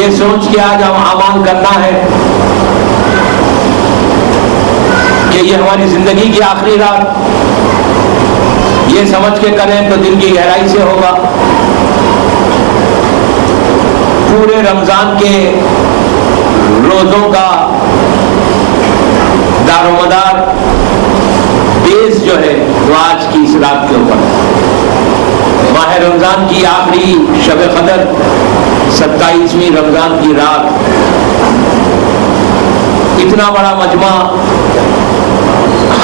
یہ سوچ کے آج ہم اعمال کرنا ہے کہ یہ ہماری زندگی کی آخری رات، یہ سمجھ کے کریں تو دل کی گہرائی سے ہوگا۔ پورے رمضان کے روزوں کا دار و مدار بیس جو ہے وہ آج کی اس رات کے اوپر ہے۔ ماہ رمضان کی آخری شب قدر 27ویں رمضان کی رات، اتنا بڑا مجمع،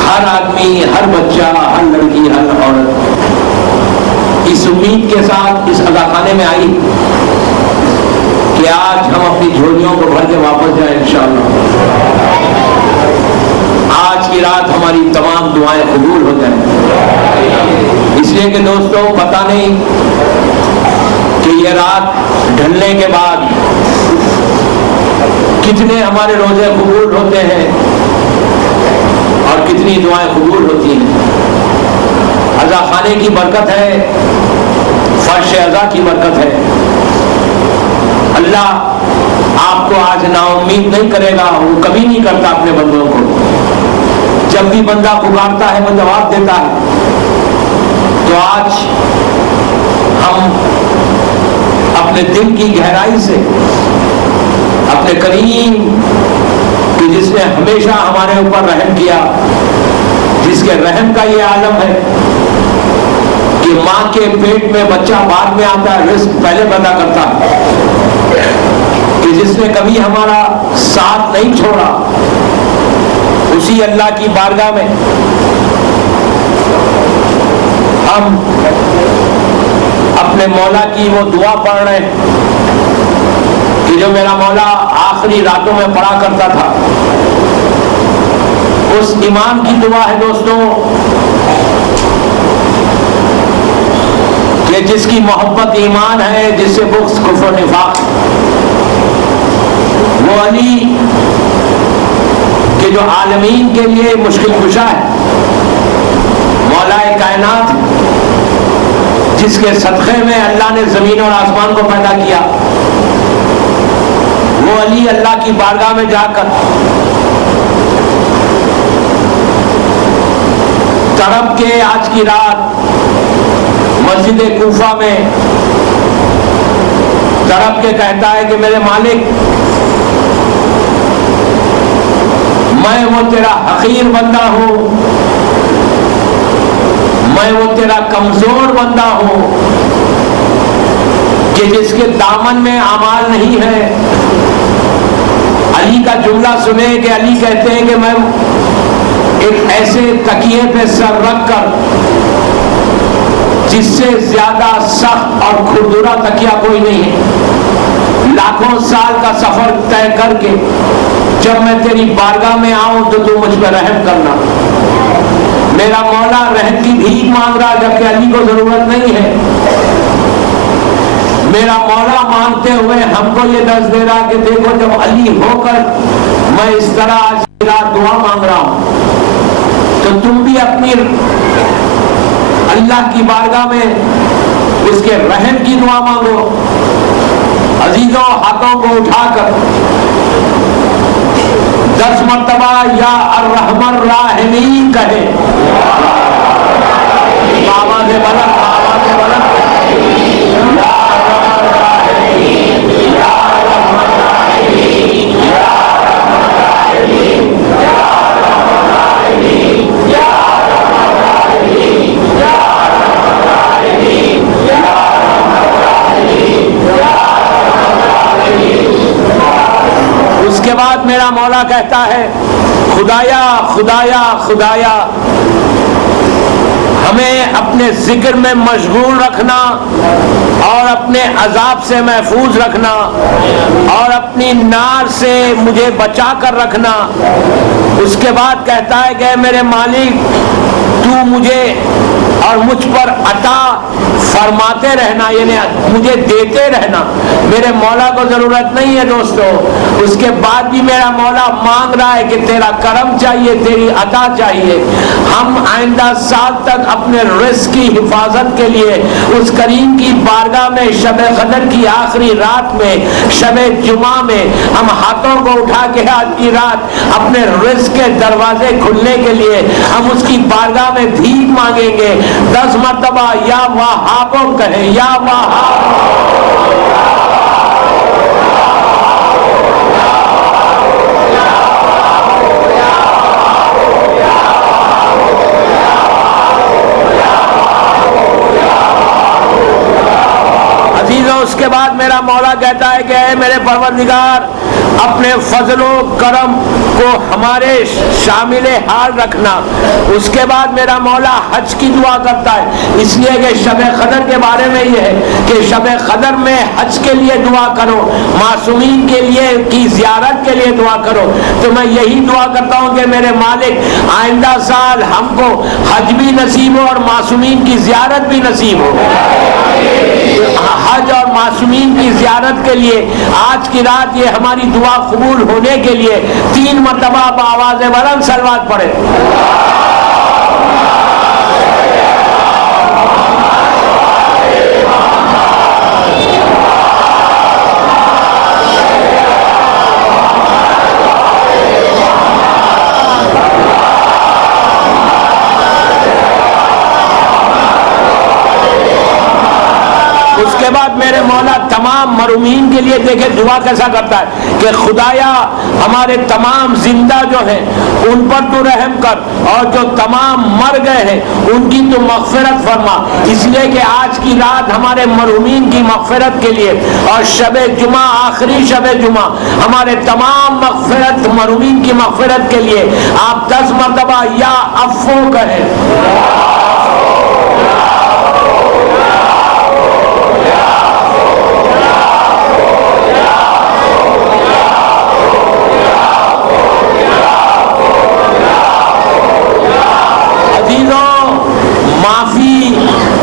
ہر آدمی، ہر بچہ، ہر لڑکی، ہر عورت اس امید کے ساتھ اس عزا خانے میں آئی کہ آج ہم اپنی جھولیوں کو بھر کے واپس جائیں انشاءاللہ۔ آج کی رات ہماری تمام دعائیں قبول ہو جائیں، اس لیے کہ دوستوں پتہ نہیں کہ یہ رات ڈھلنے کے بعد کتنے ہمارے روزے قبول ہوتے ہیں اور کتنی دعائیں قبول ہوتی ہیں۔ عزا خانے کی برکت ہے، فرش عزا کی برکت ہے۔ اللہ آپ کو آج نا امید نہیں کرے گا، وہ کبھی نہیں کرتا اپنے بندوں کو۔ جب بھی بندہ پکارتا ہے وہ جواب دیتا ہے۔ تو آج ہم اپنے دل کی گہرائی سے اپنے کریم کہ جس نے ہمیشہ ہمارے اوپر رحم کیا، جس کے رحم کا یہ عالم ہے کہ ماں کے پیٹ میں بچہ بعد میں آتا ہے، رزق پہلے پیدا کرتا ہے، کہ جس نے کبھی ہمارا ساتھ نہیں چھوڑا، اسی اللہ کی بارگاہ میں ہم اپنے مولا کی وہ دعا پڑھ رہے ہیں کہ جو میرا مولا آخری راتوں میں پڑھا کرتا تھا۔ اس امام کی دعا ہے دوستوں کہ جس کی محبت ایمان ہے، جس سے بغض کفر و نفاق، وہ علی کہ جو عالمین کے لیے مشکل کشا ہے، مولا کائنات جس کے صدقے میں اللہ نے زمین اور آسمان کو پیدا کیا، وہ علی اللہ کی بارگاہ میں جا کر تڑپ کے آج کی رات مسجد کوفہ میں تڑپ کے کہتا ہے کہ میرے مالک، میں وہ تیرا حقیر بندہ ہوں، میں وہ تیرا کمزور بندہ ہوں کہ جس کے دامن میں اعمال نہیں ہے۔ علی کا جملہ سنے کہ علی کہتے ہیں کہ میں ایک ایسے تکیے پہ سر رکھ کر، جس سے زیادہ سخت اور کھردرا تکیہ کوئی نہیں ہے، لاکھوں سال کا سفر طے کر کے جب میں تیری بارگاہ میں آؤں تو مجھ پہ رحم کرنا۔ میرا مولا رحم کی بھیک مانگ رہا جبکہ علی کو ضرورت نہیں ہے۔ میرا مولا مانگتے ہوئے ہم کو یہ درس دے رہا کہ دیکھو جب علی ہو کر میں اس طرح آج کی رات دعا مانگ رہا ہوں، تو تم بھی اپنی اللہ کی بارگاہ میں اس کے رحم کی دعا مانگو۔ عزیزوں، ہاتھوں کو اٹھا کر 10 مرتبہ یا الرحم الراحمین کہیں، آواز بلند، آواز بلند، یا الرحم الراحمین، یا الرحم الراحمین، یا الرحم الراحمین، یا الرحم الراحمین، یا الرحم الراحمین، یا الرحم الراحمین، یا الرحم الراحمین، یا الرحم الراحمین۔ اس کے بعد میرا مولا کہتا ہے خدایا خدایا خدایا، ہمیں اپنے ذکر میں مشغول رکھنا اور اپنے عذاب سے محفوظ رکھنا اور اپنی نار سے مجھے بچا کر رکھنا۔ اس کے بعد کہتا ہے کہ میرے مالک، تو مجھے اور مجھ پر عطا فرماتے رہنا، یعنی مجھے دیتے رہنا۔ میرے مولا کو ضرورت نہیں ہے دوستو، اس کے بعد بھی میرا مولا مانگ رہا ہے کہ تیرا کرم چاہیے، تیری عطا چاہیے۔ ہم آئندہ سال تک اپنے رزق کی حفاظت کے لیے اس کریم کی بارگاہ میں شب قدر کی آخری رات میں، شب جمعہ میں ہم ہاتھوں کو اٹھا کے آج کی رات اپنے رزق کے دروازے کھلنے کے لیے ہم اس کی بارگاہ میں بھیک مانگیں گے۔ 10 مرتبہ یا وہابوں کہیں، یا وہاب۔ اس کے بعد میرا مولا کہتا ہے کہ اے میرے پروردگار، اپنے فضل و کرم کو ہمارے شامل حال رکھنا۔ اس کے بعد میرا مولا حج کی دعا کرتا ہے، اس لیے کہ شب قدر کے بارے میں یہ ہے کہ شب قدر میں حج کے لیے دعا کرو، معصومین کے لیے کی زیارت کے لیے دعا کرو۔ تو میں یہی دعا کرتا ہوں کہ میرے مالک آئندہ سال ہم کو حج بھی نصیب ہو اور معصومین کی زیارت بھی نصیب ہو۔ حج اور معصومین کی زیارت کے لیے آج کی رات یہ ہماری دعا قبول ہونے کے لیے 3 مرتبہ بآواز بلند صلوات پڑھیں۔ اس کے بعد میرے مولا تمام مرحومین کے لیے دیکھیں دعا کیسا کرتا ہے کہ خدایا ہمارے تمام زندہ جو ہیں ان پر تو رحم کر، اور جو تمام مر گئے ہیں ان کی تو مغفرت فرما۔ اس لیے کہ آج کی رات ہمارے مرحومین کی مغفرت کے لیے اور شب جمعہ، آخری شب جمعہ، ہمارے تمام مغفرت مرحومین کی مغفرت کے لیے آپ 10 مرتبہ یا عفو کہیں۔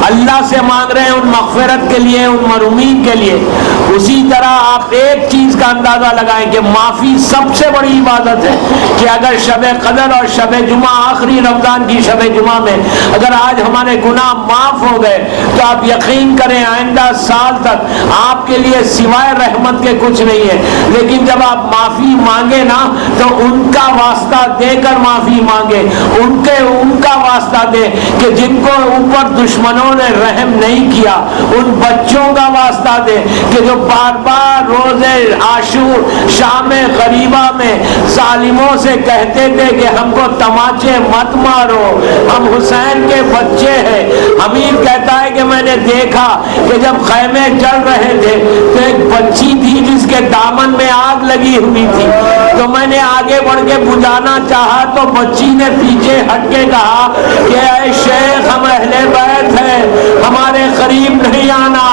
اللہ سے مانگ رہے ہیں ان مغفرت کے لیے، ان مرحومین کے لیے۔ اسی طرح آپ ایک چیز کا اندازہ لگائیں کہ معافی سب سے بڑی عبادت ہے کہ اگر شب قدر اور شب جمعہ، آخری رمضان کی شب جمعہ میں اگر آج ہمارے گناہ معاف ہو گئے تو آپ یقین کریں آئندہ سال تک آپ کے لیے سوائے رحمت کے کچھ نہیں ہے۔ لیکن جب آپ معافی مانگے نا تو ان کا واسطہ دے کر معافی مانگے، ان کا واسطہ دے کہ جن کو اوپر دشمنوں نے رحم نہیں کیا، ان بچوں کا واسطہ دے کہ جو بار بار روزے عاشور شام غریبہ میں ظالموں سے کہتے تھے کہ ہم کو تماچے مت مارو، ہم حسین کے بچے ہیں۔ حمید کہتا ہے کہ میں نے دیکھا کہ جب خیمے جل رہے تھے تو ایک بچی تھی جس کے دامن میں آگ لگی ہوئی تھی، تو میں نے آگے بڑھ کے بجھانا چاہا تو بچی نے پیچھے ہٹ کے کہا کہ اے شیخ ہم اہل بیت ہیں، ہمارے قریب نہیں آنا۔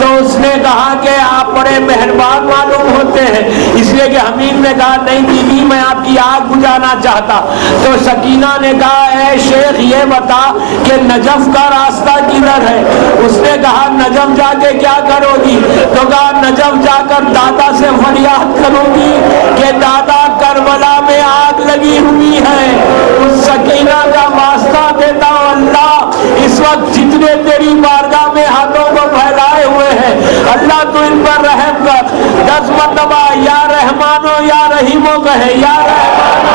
تو اس نے کہا کہ آپ بڑے مہربان معلوم ہوتے ہیں، اس لیے کہ حمید نے کہا نہیں بیوی میں آپ کی آگ بجھانا چاہتا۔ تو سکینہ نے کہا اے شیخ یہ بتا کہ نجف کا راستہ کدھر ہے؟ اس نے کہا نجف جا کے کیا کرو گی؟ تو کہا نجف جا کر دادا سے فریاد کروں گی کہ دادا کربلا میں آگ لگی ہوئی ہے۔ اس سکینہ کا واسطہ دیتا ہوں اللہ اس وقت جتنے تیری بارگاہ میں ہاتھوں کو پھیلائے ہوئے ہیں اللہ تو ان پر رحم کر۔ 10 مرتبہ یا رحمانو یا رحیمو کہے، یا رحمانو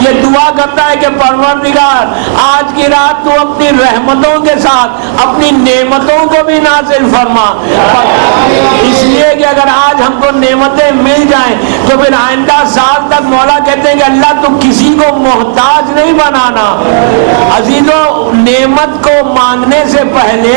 یہ دعا کرتا ہے کہ پروردگار آج کی رات تو اپنی رحمتوں کے ساتھ اپنی نعمتوں کو بھی نازل فرما، اس لیے کہ اگر آج ہم کو نعمتیں مل جائیں تو پھر آئندہ سال تک مولا کہتے ہیں کہ اللہ تو کسی کو محتاج نہیں بنانا۔ عزیزو، نعمت کو مانگنے سے پہلے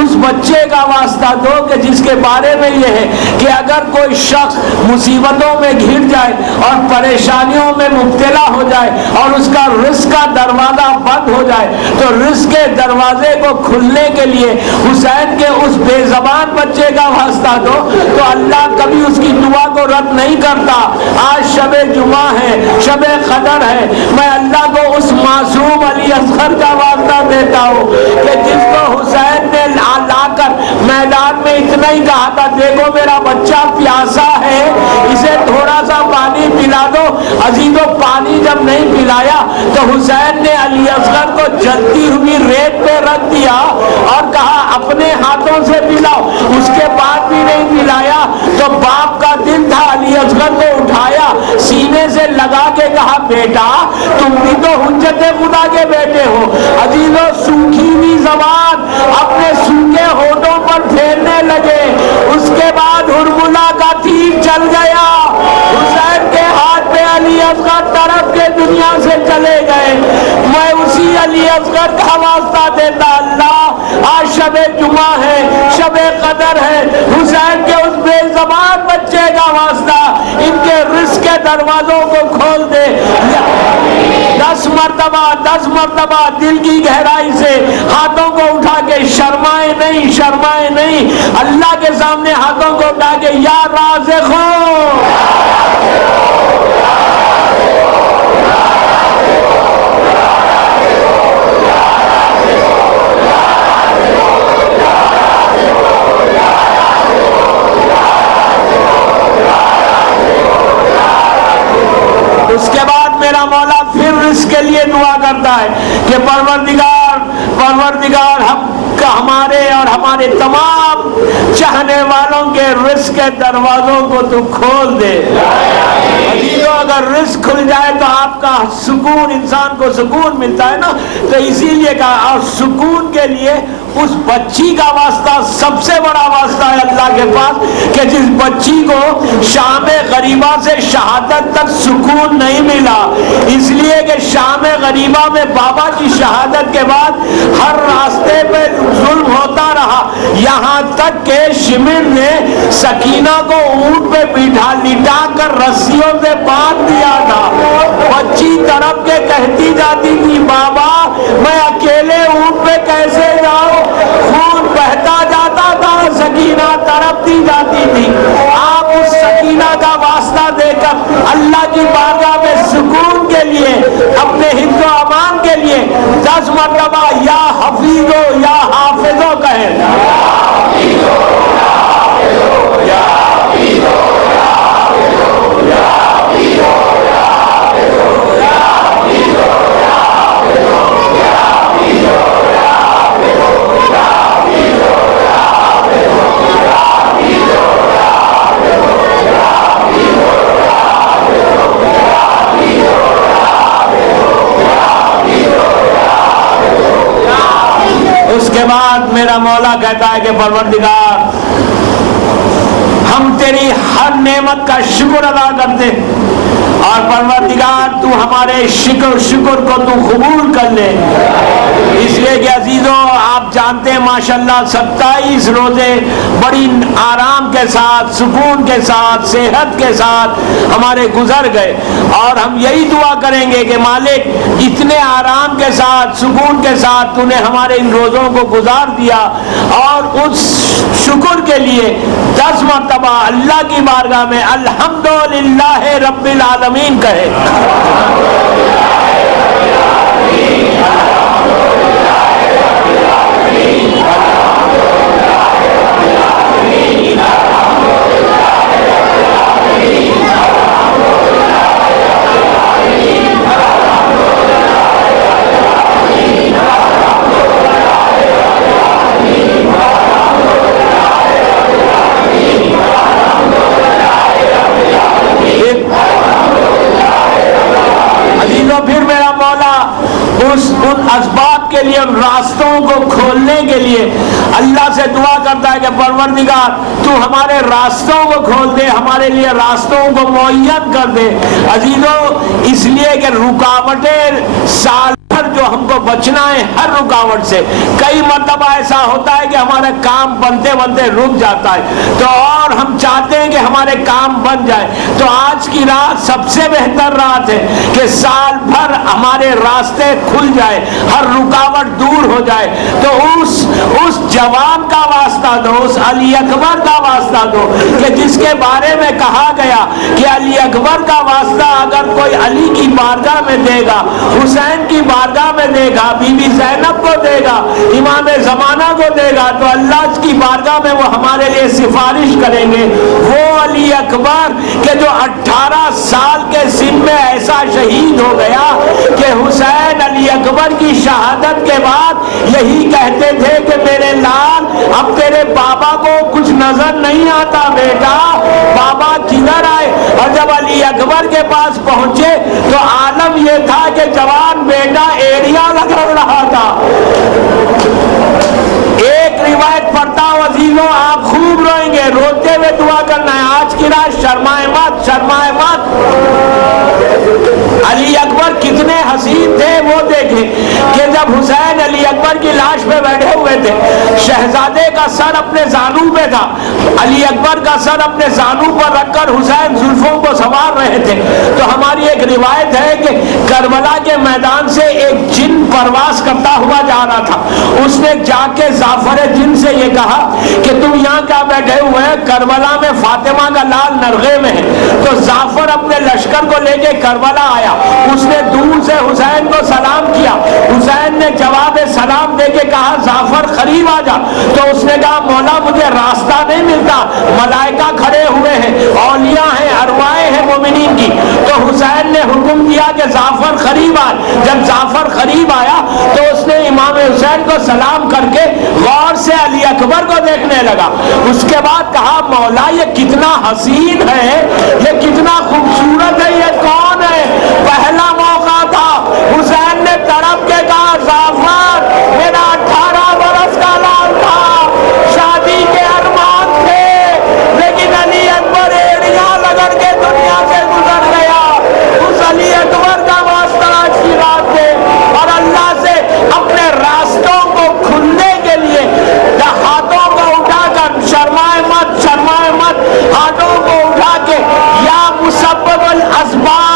اس بچے کا واسطہ دو کہ جس کے بارے میں یہ ہے کہ اگر کوئی شخص مصیبتوں میں گھر جائے اور پریشانیوں میں مبتلا ہو جائے اور اس کا رزق کا دروازہ بند ہو جائے تو رزق کے دروازے کو کھلنے کے لیے حسین کے اس بے زبان بچے کا واسطہ دو تو اللہ کبھی اس کی دعا کو رد نہیں کرتا۔ آج شب جمعہ ہے، شب قدر ہے، میں اللہ کو اس معصوم علی اصغر کا واسطہ دیتا ہوں کہ جس کو حسین نے لا کر میدان میں اتنا ہی کہا تھا، دیکھو میرا بچہ پیاسا ہے، اسے تھوڑا سا پانی پلا دو۔ عزیزو، پانی جب نہیں پلایا تو حسین نے علی اصغر کو جلتی ہوئی ریت پہ رکھ دیا اور کہا اپنے ہاتھوں سے پلاؤ۔ اس کے بعد بھی نہیں پلایا تو باپ کا دل تھا، علی اصغر کو اٹھایا، سینے سے لگا کے کہا بیٹا تم بھی تو حجت خدا کے بیٹے ہو۔ عزیزو، سوکھی ہوئی زبان اپنے سوکھے ہونٹوں پر پھیرنے لگے۔ اس کے بعد ہرملا کا تیر چل گیا، حسین کے ہاتھ پہ علی اصغر طرف کے دنیا سے چلے گئے۔ میں اسی علی اصغر کا واسطہ دیتا اللہ، آج شب جمعہ ہے، شب قدر ہے، حسین کے اس بے زبان بچے کا واسطہ ان کے رزق کے دروازوں کو کھول دے۔ 10 مرتبہ دل کی گہرائی سے ہاتھوں کو اٹھا کے شرمائے نہیں، اللہ کے سامنے ہاتھوں کو اٹھا کے یا رازق اس کے بعد میرا مولا پھر رزق کے لیے دعا کرتا ہے کہ پروردگار ہمارے اور ہمارے تمام چاہنے والوں کے رزق کے دروازوں کو تو کھول دے۔ عزیزو، اگر رزق کھل جائے تو آپ کا سکون، انسان کو سکون ملتا ہے نا، تو اسی لیے کہا، اور سکون کے لیے اس بچی کا واسطہ سب سے بڑا واسطہ ہے اللہ کے پاس کہ جس بچی کو شام غریبہ سے شہادت تک سکون نہیں ملا، اس لیے کہ شام غریبہ میں بابا کی شہادت کے بعد ہر راستے پہ ظلم ہوتا رہا، یہاں تک کہ شمر نے سکینہ کو اونٹ پہ لٹا کر رسیوں سے باندھ دیا تھا۔ بچی طرف کے کہتی جاتی تھی بابا میں اکیلے اونٹ پہ کیسے جاؤں، خون بہتا جاتا تھا، سکینہ تڑپتی جاتی تھی۔ آپ اس سکینہ کا واسطہ دے کر اللہ کی بارگاہ میں سکون کے لیے، اپنے حفظ و امان کے لیے 10 مرتبہ یا حفیظو یا حافظو کہیں۔ اس کے بعد میرا مولا کہتا ہے کہ پروردگار ہم تیری ہر نعمت کا شکر ادا کرتے اور پروردگار تو ہمارے شکر کو تو قبول کر لے۔ اس لیے کہ عزیزو، آپ جانتے ہیں ماشاءاللہ 27 روزے بڑی آرام کے ساتھ، سکون کے ساتھ، صحت کے ساتھ ہمارے گزر گئے، اور ہم یہی دعا کریں گے کہ مالک اتنے آرام کے ساتھ، سکون کے ساتھ تو نے ہمارے ان روزوں کو گزار دیا، اور اس شکر کے لیے 10 مرتبہ اللہ کی بارگاہ میں الحمدللہ رب العالمین کہے۔ کرتا ہے کہ پروردگار تو ہمارے راستوں کو کھول دے، ہمارے لیے راستوں کو معین کر دے۔ عزیزو اس لیے کہ رکاوٹیں سال بھر جو ہم کو بچنا ہے ہر رکاوٹ سے، کئی مرتبہ ایسا ہوتا ہے کہ ہمارا کام بنتے بنتے رک جاتا ہے، تو اور ہم چاہتے ہیں کہ ہمارے کام بن جائے، تو آج کی رات سب سے بہتر رات ہے کہ سال بھر ہمارے راستے کھل جائے، ہر رکاوٹ دور ہو جائے۔ تو اس جوان کا واسطہ دو، اس علی اکبر کا واسطہ دو کہ جس کے بارے میں کہا گیا کہ علی اکبر کا واسطہ اگر کوئی علی کی بارگاہ میں دے گا، حسین کی بارگاہ میں دے گا، بی بی زینب کو دے گا، امام زمانہ کو دے گا، تو اللہ کی بارگاہ میں وہ ہمارے لیے سفارش کریں گے۔ وہ علی اکبر کہ جو 18 سال کے سن میں ایسا شہید ہو گیا کہ حسین علی اکبر کی شہادت کے بعد یہی کہتے تھے کہ میرے لال اب تیرے بابا کو کچھ نظر نہیں آتا، بیٹا بابا کدھر آئے؟ اور جب علی اکبر کے پاس پہنچے تو عالم یہ تھا کہ جوان بیٹا ایڑیاں لگڑ رہا تھا۔ ایک روایت پڑھتا ہوں عزیزوں، آپ خوب روئیں گے، روتے ہوئے دعا کرنا ہے، آج کی رات شرمائے مت، شرمائے مت۔ علی اکبر کتنے حسین تھے وہ دیکھیں کہ جب حسین علی اکبر کی لاش پہ بیٹھے ہوئے تھے، شہزادے کا سر اپنے زانو پہ تھا، علی اکبر کا سر اپنے زانو پر رکھ کر حسین زلفوں کو سنوار رہے تھے۔ تو ہماری ایک روایت ہے کہ کربلا کے میدان سے ایک جن پرواز کرتا ہوا جا رہا تھا، اس نے جا کے جعفر جن سے یہ کہا کہ تم یہاں کیا بیٹھے ہوئے ہیں؟ کربلا میں فاطمہ کا لال نرغے میں ہے۔ تو جعفر اپنے لشکر کو لے کے کربلا آیا، اس نے دور سے حسین کو سلام کیا، حسین نے جواب سلام دے کے کہا جعفر قریب آ جا، تو اس نے کہا مولا مجھے راستہ نہیں ملتا، ملائکہ کھڑے ہوئے ہیں، اولیاء ہیں، ارواحیں ہیں مومنین کی۔ تو حسین نے حکم دیا کہ جعفر قریب آ۔ جب جعفر قریب آیا تو اس نے امام حسین کو سلام کر کے غور سے علی اکبر کو دیکھنے لگا، اس کے بعد کہا مولا یہ کتنا حسین ہے، یہ کتنا خوبصورت ہے، یہ کون ہے؟ پہلا موقع تھا، حسین نے تڑپ کے کہا جعفر میرا 18 برس کا لال تھا، شادی کے ارمان تھے، لیکن علی اکبر ایڑیاں لگڑ کے دنیا سے گزر گیا۔ اس علی اکبر کا واسطہ آج کی رات ہے، اور اللہ سے اپنے راستوں کو کھلنے کے لیے ہاتھوں کو اٹھا کر شرمائے مت، شرمائے مت، ہاتھوں کو اٹھا کے یا مسبب الاسباب،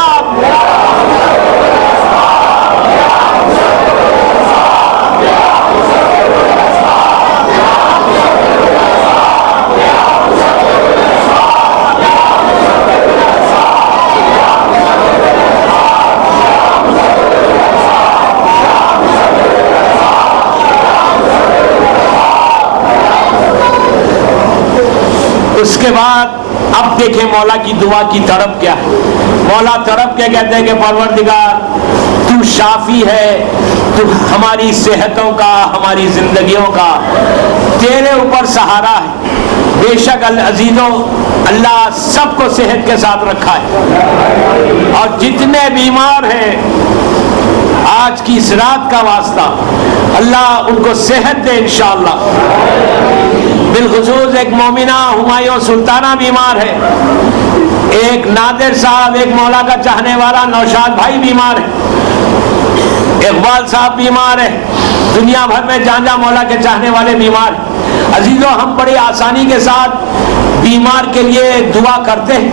اس کے بعد اب دیکھیں مولا کی دعا کی تڑپ کیا ہے۔ مولا تڑپ کے کہتے ہیں کہ پروردگار تو شافی ہے، تو ہماری صحتوں کا، ہماری زندگیوں کا تیرے اوپر سہارا ہے۔ بے شک عزیزوں اللہ سب کو صحت کے ساتھ رکھا ہے، اور جتنے بیمار ہیں آج کی اس رات کا واسطہ اللہ ان کو صحت دے انشاءاللہ۔ بالخصوص ایک مومنہ ہمایوں سلطانہ بیمار ہے، ایک نادر صاحب ایک مولا کا چاہنے والا نوشاد بھائی بیمار ہے، اقبال صاحب بیمار ہے، دنیا بھر میں جہاں جہاں مولا کے چاہنے والے بیمار ہیں۔ عزیزوں ہم بڑی آسانی کے ساتھ بیمار کے لیے دعا کرتے ہیں،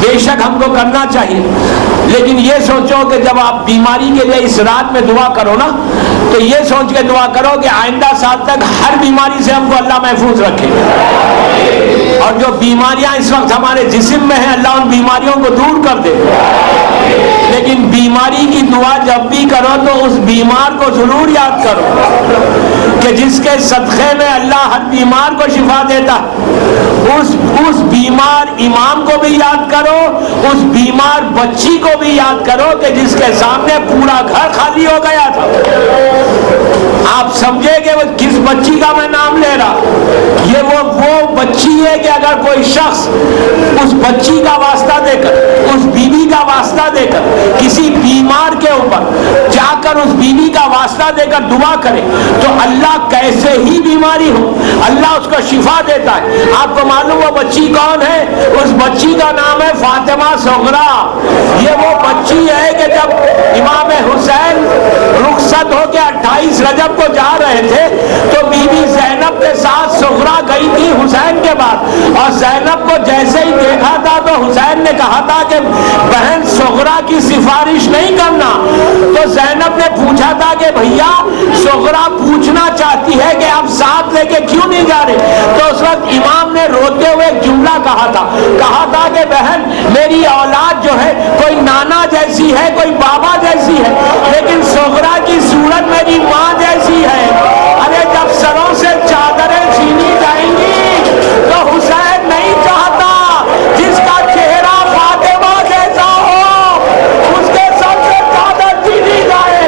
بے شک ہم کو کرنا چاہیے، لیکن یہ سوچو کہ جب آپ بیماری کے لیے اس رات میں دعا کرو نا تو یہ سوچ کے دعا کرو کہ آئندہ سال تک ہر بیماری سے ہم کو اللہ محفوظ رکھے، اور جو بیماریاں اس وقت ہمارے جسم میں ہیں اللہ ان بیماریوں کو دور کر دے۔ لیکن بیماری کی دعا جب بھی کرو تو اس بیمار کو ضرور یاد کرو کہ جس کے صدقے میں اللہ ہر بیمار کو شفا دیتا، اس بیمار امام کو بھی یاد کرو، اس بیمار بچی کو بھی یاد کرو کہ جس کے سامنے پورا گھر خالی ہو گیا تھا۔ آپ سمجھے کہ وہ کس بچی کا میں نام لے رہا، یہ وہ بچی ہے کہ اگر کوئی شخص اس بچی کا واسطہ دے کر، اس بیوی کا واسطہ دے کر کسی بیمار کے اوپر جا کر اس بیوی کا واسطہ دے کر دعا کرے تو اللہ کیسے ہی بیماری ہو اللہ اس کو شفا دیتا ہے۔ آپ کو معلوم وہ بچی کون ہے؟ اس بچی کا نام ہے فاطمہ صغرا۔ یہ وہ بچی ہے کہ جب امام حسین رخصت ہو کے 28 رجب کو جا رہے تھے تو بی بی زینب کے ساتھ صغرا گئی تھی حسین کے بعد، اور زینب کو جیسے ہی دیکھا تھا تو حسین نے کہا تھا کہ بہن صغرا کی سفارش نہیں کرنا، تو زینب نے پوچھا تھا کہ بھیا صغرا پوچھنا چاہتی ہے کہ آپ ساتھ لے کے کیوں نہیں جا رہے؟ تو اس وقت امام نے روتے ہوئے ایک جملہ کہا تھا کہ بہن میری اولاد جو ہے کوئی نانا جیسی ہے کوئی بابا جیسی ہے، لیکن صغرا کی صورت میری ماں جیسی ہے۔ ارے جب سروں سے چادریں چھینی جائیں گی تو حسین نہیں چاہتا جس کا چہرہ فاطمہ جیسا ہو اس کے سر سے چادر چھینی جائے۔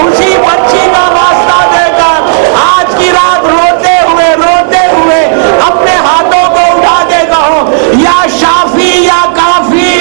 اسی بچی کا واسطہ دے کر آج کی رات روتے ہوئے اپنے ہاتھوں کو اٹھا کے کہو یا شافی یا کافی۔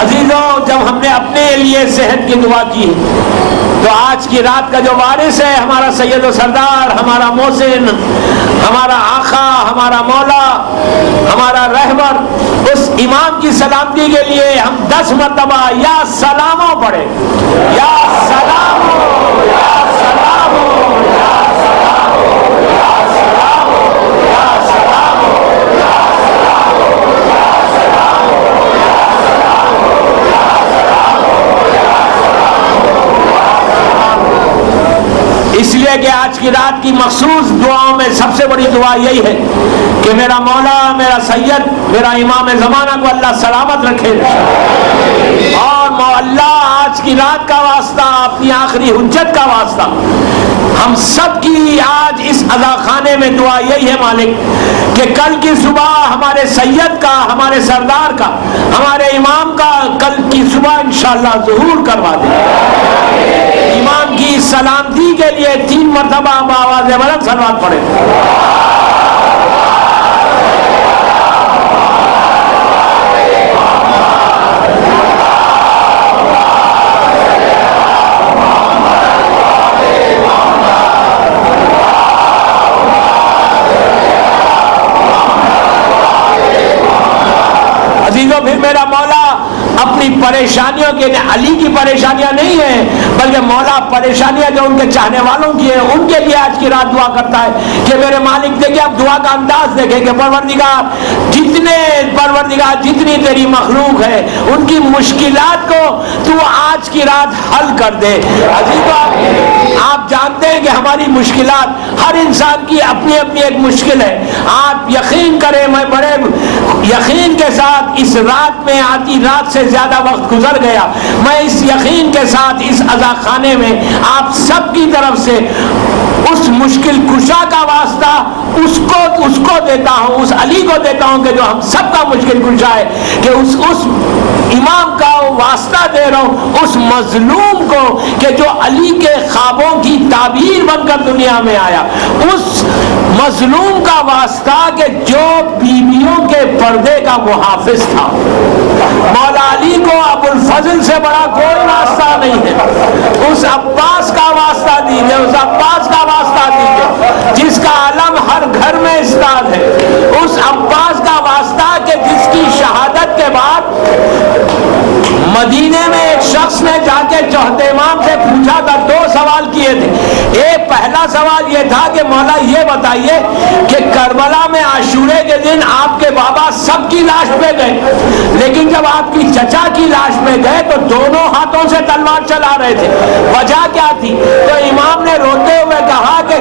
عزیزوں جب ہم نے اپنے لیے صحت کی دعا کی تو آج کی رات کا جو وارث ہے ہمارا سید و سردار، ہمارا محسن، ہمارا آقا، ہمارا مولا، ہمارا رہبر، اس امام کی سلامتی کے لیے ہم 10 مرتبہ یا سلامو پڑھیں، یا سلامو یا سلامو یا سلامو یا سلامو یا سلامو یا سلامو یا سلامو یا سلامو یا سلامو یا سلامو۔ اس لیے کہ آج کی رات کی مخصوص دعاؤں میں سب سے بڑی دعا یہی ہے کہ میرا مولا، میرا سید، میرا امام زمانہ کو اللہ سلامت رکھے، اور اللہ آج کی رات کا واسطہ، اپنی آخری حجت کا واسطہ ہم سب کی آج اس عزا خانے میں دعا یہی ہے مالک کہ کل کی صبح ہمارے سید کا، ہمارے سردار کا، ہمارے امام کا کل کی صبح انشاءاللہ ظہور کروا دے۔ امام کی سلامتی کے لیے 3 مرتبہ بآواز بلند صلوات پڑھیں۔ عزیزوں پھر میرا مولا اپنی پریشانیوں کے لیے، علی کی پریشانیاں نہیں ہیں بلکہ مولا پریشانیاں جو ان کے چاہنے والوں کی ہیں ان کے لیے آج کی رات دعا کرتا ہے کہ میرے مالک دیکھیں، اب دعا کا انداز دیکھیں کہ پروردگار جتنی تیری مخلوق ہے ان کی مشکلات کو تو آج کی رات حل کر دے۔ عزیزوں آپ جانتے ہیں کہ ہماری مشکلات، ہر انسان کی اپنی اپنی ایک مشکل ہے۔ آپ یقین کریں، میں بڑے یقین کے ساتھ اس رات میں آتی رات سے زیادہ وقت گزر گیا، میں اس یقین کے ساتھ اس عزا خانے میں آپ سب کی طرف سے اس مشکل کشا کا واسطہ اس کو دیتا ہوں، اس علی کو دیتا ہوں کہ جو ہم سب کا مشکل کشا ہے، کہ اس امام کا واسطہ دے رہا ہوں اس مظلوم کو کہ جو علی کے خوابوں کی تعبیر بن کر دنیا میں آیا، اس مظلوم کا واسطہ کہ جو بیویوں کے پردے کا محافظ تھا۔ مولا علی کو ابو الفضل سے بڑا کوئی واسطہ نہیں ہے، اس عباس کا واسطہ دیجیے، اس عباس کا واسطہ دیجیے جس کا علم ہر گھر میں استاد ہے، اس عباس کا واسطہ کہ جس کی شہادت کے بعد مدینے میں ایک شخص نے جا کے چوتھے امام سے پوچھا تھا، 2 سوال کیے تھے۔ ایک پہلا سوال یہ تھا کہ مولا یہ بتائیے کہ کربلا میں عاشورے کے دن آپ کے بابا سب کی لاش پہ گئے، لیکن جب آپ کی چچا کی لاش پہ گئے تو دونوں ہاتھوں سے تلوار چلا رہے تھے، وجہ کیا تھی؟ تو امام نے روتے ہوئے کہا کہ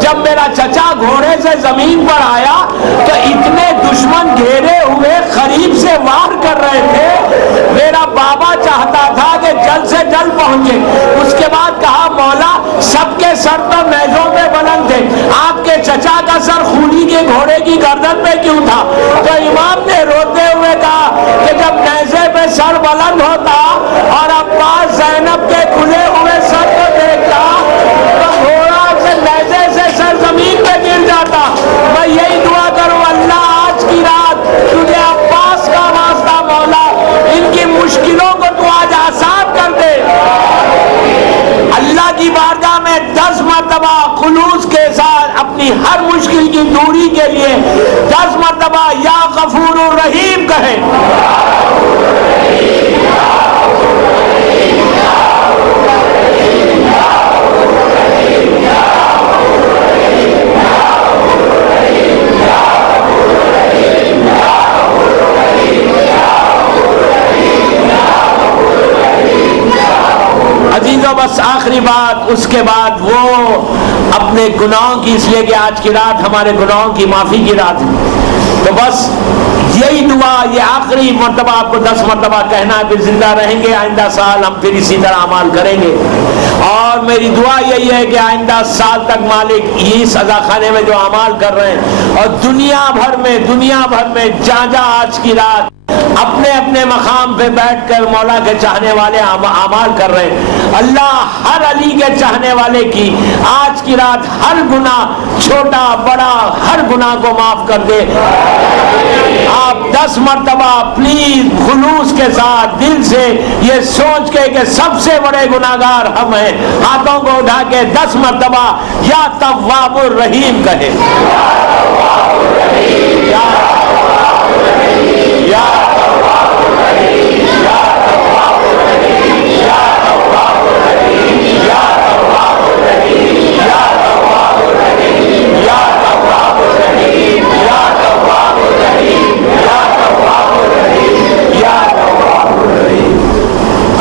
جب میرا چچا گھوڑے سے زمین پر آیا تو اتنے دشمن گھیرے ہوئے قریب سے وار کر رہے تھے، میرا بابا چاہتا تھا کہ جلد سے جلد پہنچے۔ اس کے بعد کہا مولا سب کے سر تو نیزوں پہ بلند تھے، آپ کے چچا کا سر خونی کے گھوڑے کی گردن پہ کیوں تھا؟ تو امام نے روتے ہوئے کہا کہ جب نیزے پہ سر بلند ہوتا اور عباس زینب کے کھلے ہوئے سر کو دیکھتا تو گھوڑا سے نیزے سے سر زمین پہ گر جاتا۔ میں یہی دعا کروں، اللہ آج کی رات تجھے عباس کا واسطہ مولا ان کی مشکلوں کو تو آج آسان کر دے۔ اللہ کی بارگاہ میں 10 مرتبہ خلوص کے ساتھ اپنی ہر مشکل کی دوری کے لیے 10 مرتبہ یا غفور الرحیم کہیں۔ عزیزو بس آخری بات، اس کے بعد وہ اپنے گناہوں کی، اس لیے کہ آج کی رات ہمارے گناہوں کی معافی کی رات ہے، تو بس یہی دعا، یہ آخری مرتبہ آپ کو 10 مرتبہ کہنا ہے، پھر زندہ رہیں گے، آئندہ سال ہم پھر اسی طرح اعمال کریں گے۔ اور میری دعا یہی ہے کہ آئندہ سال تک مالک اس عزا خانے میں جو اعمال کر رہے ہیں اور دنیا بھر میں جہاں آج کی رات اپنے اپنے مقام پہ بیٹھ کر مولا کے چاہنے والے اعمال کر رہے ہیں، اللہ ہر علی کے چاہنے والے کی آج کی رات ہر گناہ چھوٹا بڑا ہر گناہ کو معاف کر دے۔ آپ 10 مرتبہ پلیز خلوص کے ساتھ دل سے یہ سوچ کے کہ سب سے بڑے گناہگار ہم ہیں، ہاتھوں کو اٹھا کے 10 مرتبہ یا تواب الرحیم کہیں۔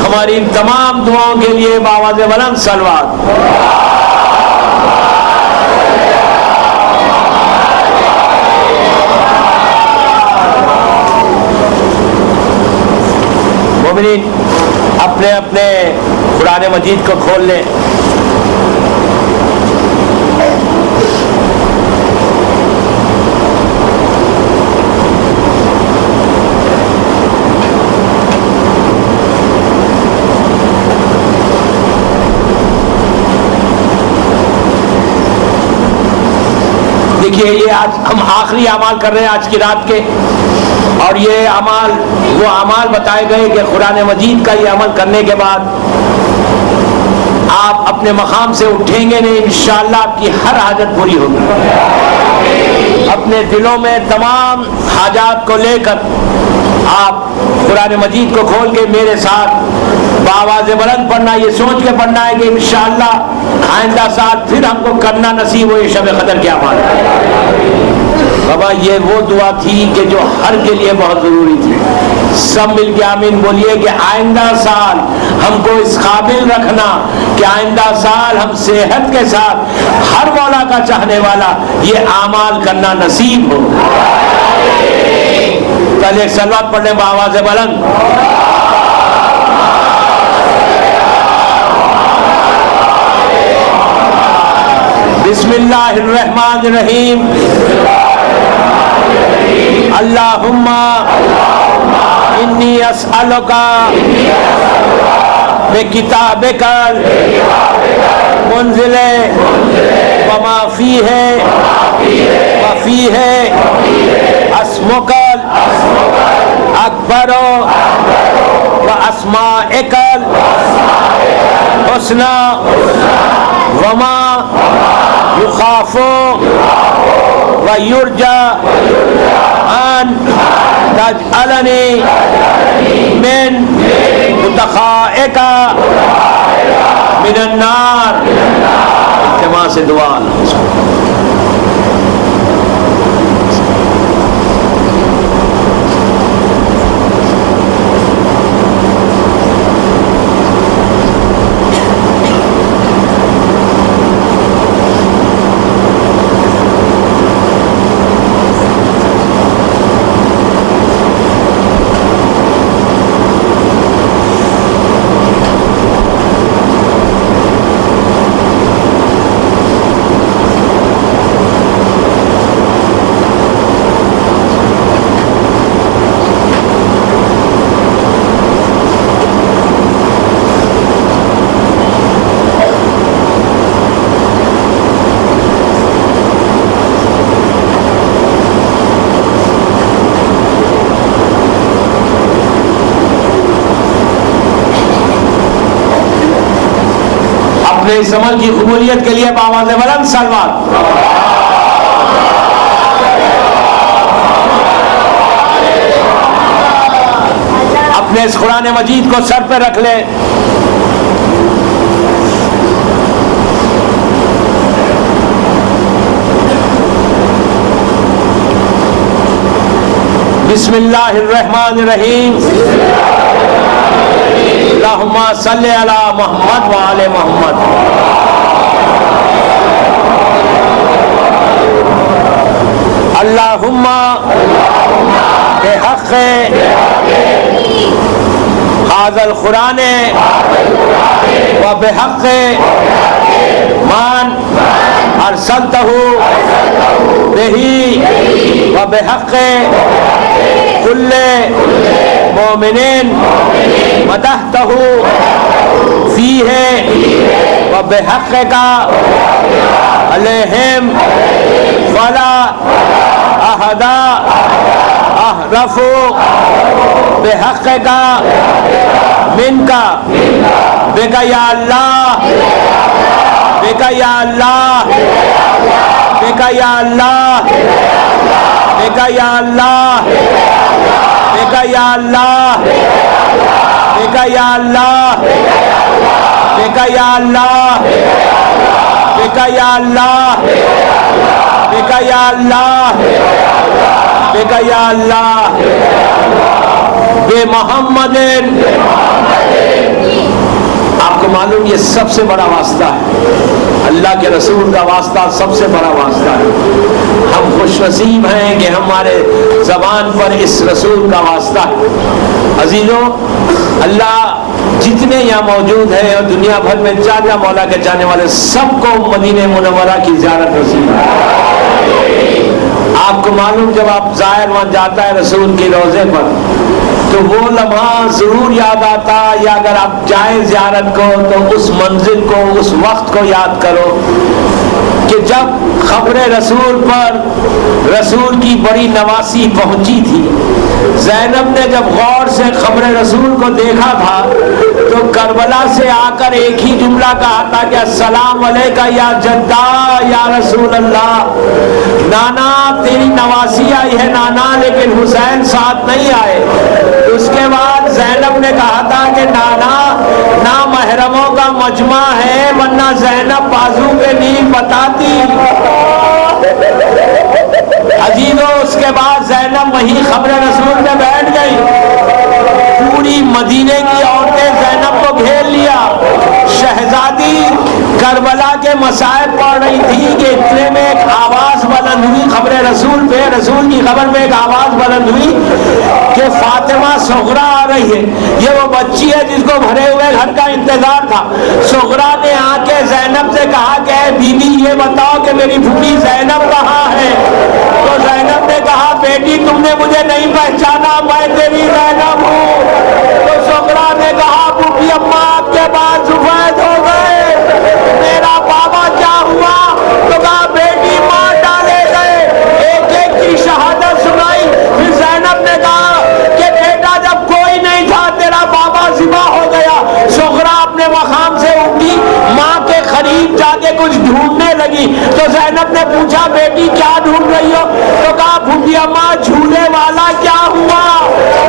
ہماری تمام دعاؤں کے لیے بآواز بلند صلوات۔ مومنین اپنے اپنے قرآن مجید کو کھول لیں۔ دیکھیے یہ آج ہم آخری اعمال کر رہے ہیں آج کی رات کے، اور یہ اعمال وہ اعمال بتائے گئے کہ قرآن مجید کا یہ عمل کرنے کے بعد آپ اپنے مقام سے اٹھیں گے نہیں، انشاءاللہ آپ کی ہر حاجت پوری ہوگی۔ اپنے دلوں میں تمام حاجات کو لے کر آپ قرآن مجید کو کھول کے میرے ساتھ بآواز بلند پڑھنا، یہ سوچ کے پڑھنا ہے کہ انشاءاللہ آئندہ سال پھر ہم کو کرنا نصیب ہو یہ شب قدر کے اعمال۔ بابا یہ وہ دعا تھی کہ جو ہر کے لیے بہت ضروری تھی۔ سب مل کے آمین بولیے کہ آئندہ سال ہم کو اس قابل رکھنا کہ آئندہ سال ہم صحت کے ساتھ ہر مولا کا چاہنے والا یہ اعمال کرنا نصیب ہو۔ پہلے ایک صلوات پڑھ لیں بآواز بلند۔ بسم اللہ الرحمن الرحیم۔ اللہم انی اسألک بکتابک المنزل وما فیہ وفیہ اسمک اکبر واسمائک الحسنی وما یخاف ویرجى أن تجعلني من متقائك من النار۔ اجتماع سے دعا۔ اپنے اس عمل کی قبولیت کے لیے بآواز بلند صلوات. اپنے اس قرآن مجید کو سر پہ رکھ لیں. بسم اللہ الرحمن الرحیم. اللہم صلی علی محمد وآل محمد. اللہم بحق ھذا القرآن و بحق من ارسلتہ بہ و بحق کل مومن مدحتہ فیہ و بحقک علیہم فلا احد احرف بحقک منک بک یا اللہ بک یا اللہ بک یا اللہ بک یا اللہ بک یا اللہ بک یا اللہ بک یا اللہ بک یا اللہ بک یا اللہ بک یا اللہ بے محمد. آپ کو معلوم یہ سب سے بڑا واسطہ ہے، اللہ کے رسول کا واسطہ سب سے بڑا واسطہ ہے. ہم خوش نصیب ہیں کہ ہمارے زبان پر اس رسول کا واسطہ ہے. عزیزوں، اللہ جتنے یہاں موجود ہیں اور دنیا بھر میں جہاں جہاں مولا کے جانے والے سب کو مدینہ منورہ کی زیارت نصیب ہے. آپ کو معلوم جب آپ زائر وہاں جاتا ہے رسول کی روضے پر تو وہ لمحہ ضرور یاد آتا، یا اگر آپ جائیں زیارت کو تو اس منزل کو، اس وقت کو یاد کرو کہ جب خبر رسول پر رسول کی بڑی نواسی پہنچی تھی. زینب نے جب غور سے خبر رسول کو دیکھا تھا تو کربلا سے آ کر ایک ہی جملہ کہا تھا کہ السلام علیکہ یا جدہ یا رسول اللہ. نانا تیری نواسی آئی ہے نانا، لیکن حسین ساتھ نہیں آئے. اس کے بعد زینب نے کہا تھا کہ نانا نامحرموں کا مجمع ہے، ورنہ زینب بازو کے نیل بتاتی. عزیزوں، اس کے بعد زینب وہیں خبر رسول میں بیٹھ گئی. پوری مدینے کی عورتیں زینب کو گھیر لیا. شہزادی کربلا کے مصائب پڑھ رہی تھی کہ اتنے میں ایک آواز بلند ہوئی خبر رسول پہ. رسول کی خبر میں ایک آواز بلند ہوئی کہ فاطمہ صغرا آ رہی ہے. یہ وہ بچی ہے جس کو بھرے ہوئے گھر کا انتظار تھا. صغرا نے آ کے زینب سے کہا کہ اے بی بی یہ بتاؤ کہ میری بھولی زینب کہاں ہے. تو زینب نے کہا بیٹی تم نے مجھے نہیں پہچانا، میں تیری زینب ہوں. تو صغرا نے کہا بھولی اماں آپ کے بعد سفید ہو گئے، میرا بابا کیا ہوا؟ تو کہا بیٹی ماں ڈالے گئے. ایک ایک کی شہادت سنائی. پھر زینب نے کہا کہ بیٹا جب کوئی نہیں تھا تیرا بابا ذبح ہو گیا. صغرا اپنے مقام سے اٹھی، ماں کے قریب جا کے کچھ ڈھونڈنے لگی. تو زینب نے پوچھا بیٹی کیا ڈھونڈ رہی ہو؟ تو کہا بھولی اماں جھولے والا کیا ہوا؟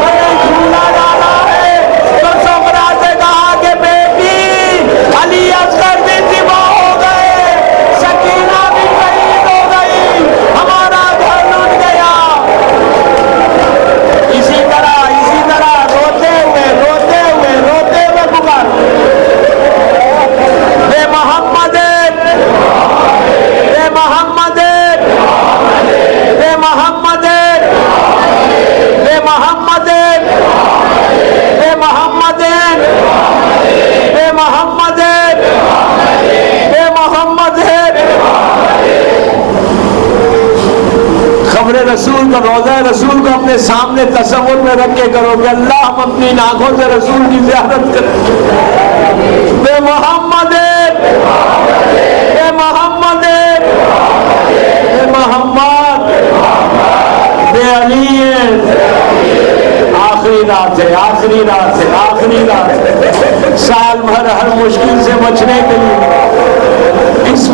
میں نے جھولا ڈالا ہے. تو صغرا سے کہا کہ بیٹی علی اصغر بھی ذبح ہو گئے، سکینہ بھی شہید ہو گئی، ہمارا گھر لٹ گیا. اسی طرح روتے ہوئے پکار بے محمد بے محمد بے محمد بے محمد بے محمد بے محمد بے محمد. خبر رسول کا، روضہ رسول کو اپنے سامنے تصور میں رکھ کے کرو کہ اللہ ہم اپنی آنکھوں سے رسول کی زیارت کریں. بے محمد بے محمد بے محمد بے علی. آخری رات ہے، آخری رات ہے، آخری رات ہے. سال بھر ہر مشکل سے بچنے کے لیے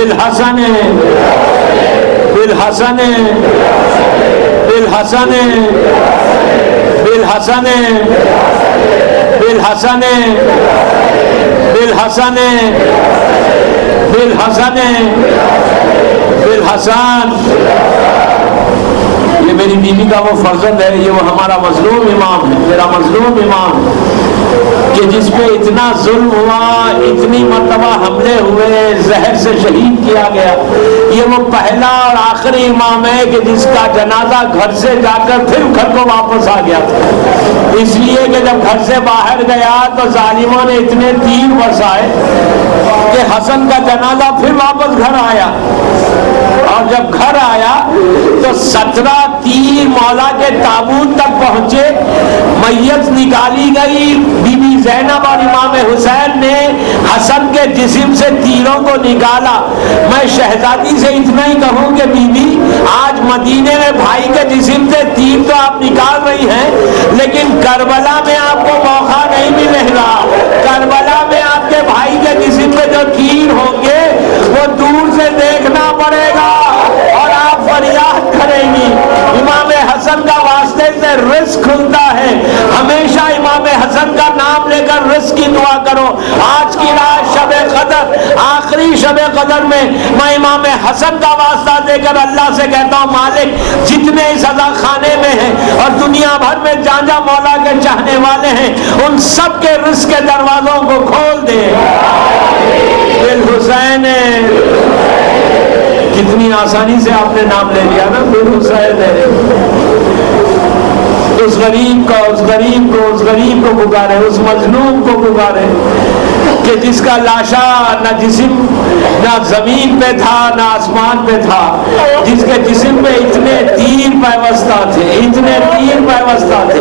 بالحسن بالحسن بالحسن بالحسن بالحسن بالحسن بالحسن بالحسن. یہ میری بیوی کا وہ فرزند ہے، یہ وہ ہمارا مظلوم امام ہے، میرا مظلوم امام، کہ جس پہ اتنا ظلم ہوا، اتنی مرتبہ حملے ہوئے، زہر سے شہید کیا گیا. یہ وہ پہلا اور آخری امام ہے کہ جس کا جنازہ گھر سے جا کر پھر گھر کو واپس آ گیا تھا. اس لیے کہ جب گھر سے باہر گیا تو ظالموں نے اتنے تیر برسائے کہ حسن کا جنازہ پھر واپس گھر آیا. اور جب گھر آیا تو 17 تیر مولا کے تابوت تک پہنچے. میت نکالی گئی. بی بی زینب اور امام حسین نے حسن کے جسم سے تیروں کو نکالا. میں شہزادی سے اتنا ہی کہوں کہ بی بی آج مدینے میں بھائی کے جسم سے تیر تو آپ نکال رہی ہیں، لیکن کربلا میں آپ کو موقع نہیں ملے گا. کربلا میں آپ کے بھائی کے جسم میں جو تیر ہوں گے وہ دور سے دیکھنا پڑے گا اور آپ فریاد کریں گی. امام حسن کا واسطے سے رزق کھلتا ہے. ہمیشہ امام حسن کا نام لے کر رزق کی دعا کرو. آج کی رات شب قدر، آخری شب قدر میں میں امام حسن کا واسطہ دے کر اللہ سے کہتا ہوں مالک جتنے اس عزا خانے میں ہیں اور دنیا بھر میں جہاں جہاں مولا کے چاہنے والے ہیں ان سب کے رزق کے دروازوں کو کھول دے. بالحسین، کتنی آسانی سے آپ نے نام لے لیا نا. بالحسین ہے. اس غریب کو اس غریب کو اس غریب کو پکارے، اس مظلوم کو پکارے کہ جس کا لاشا نہ جسم نہ زمین پہ تھا نہ آسمان پہ تھا، جس کے جسم پہ اتنے تیر پیوستہ تھے، اتنے تیر پیوستہ تھے.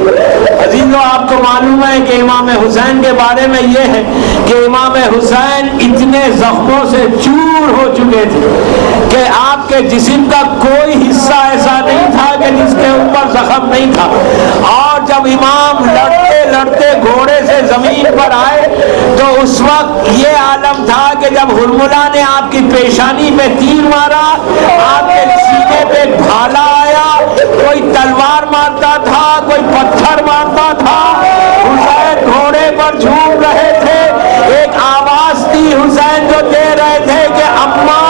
عزیزو آپ کو معلوم ہے کہ امام حسین کے بارے میں یہ ہے کہ امام حسین اتنے زخموں سے چور ہو چکے تھے کہ آپ کے جسم کا کوئی حصہ ایسا نہیں تھا کہ جس کے اوپر زخم نہیں تھا. اور جب امام لڑتے لڑتے گھوڑے سے زمین پر آئے تو اس وقت یہ عالم تھا کہ جب ہرملا نے آپ کی پیشانی پہ تیر مارا، آپ کے سینے پہ بھالا آیا، کوئی تلوار مارتا تھا، کوئی پتھر مارتا تھا. حسین گھوڑے پر جھوم رہے تھے. ایک آواز تھی حسین جو دے رہے تھے کہ اماں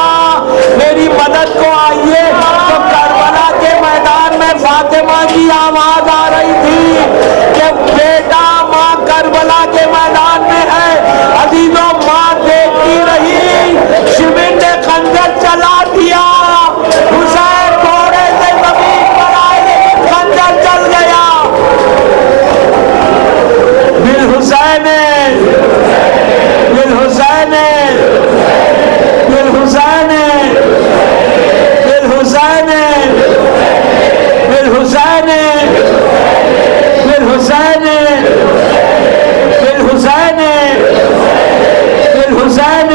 میری مدد کو آئیے. تو کربلا کے میدان میں فاطمہ کی آواز آ رہی تھی کہ بیٹا ماں کربلا کے میدان میں ہے. عزیزوں ماں دیکھتی رہی، شمر نے خنجر چلا دیا. حسین گھوڑے سے زمین پر آئے لیکن خنجر چل گیا. بالحسین بالحسین بالحسین بالحسین بالحسین بالحسین بالحسین بالحسین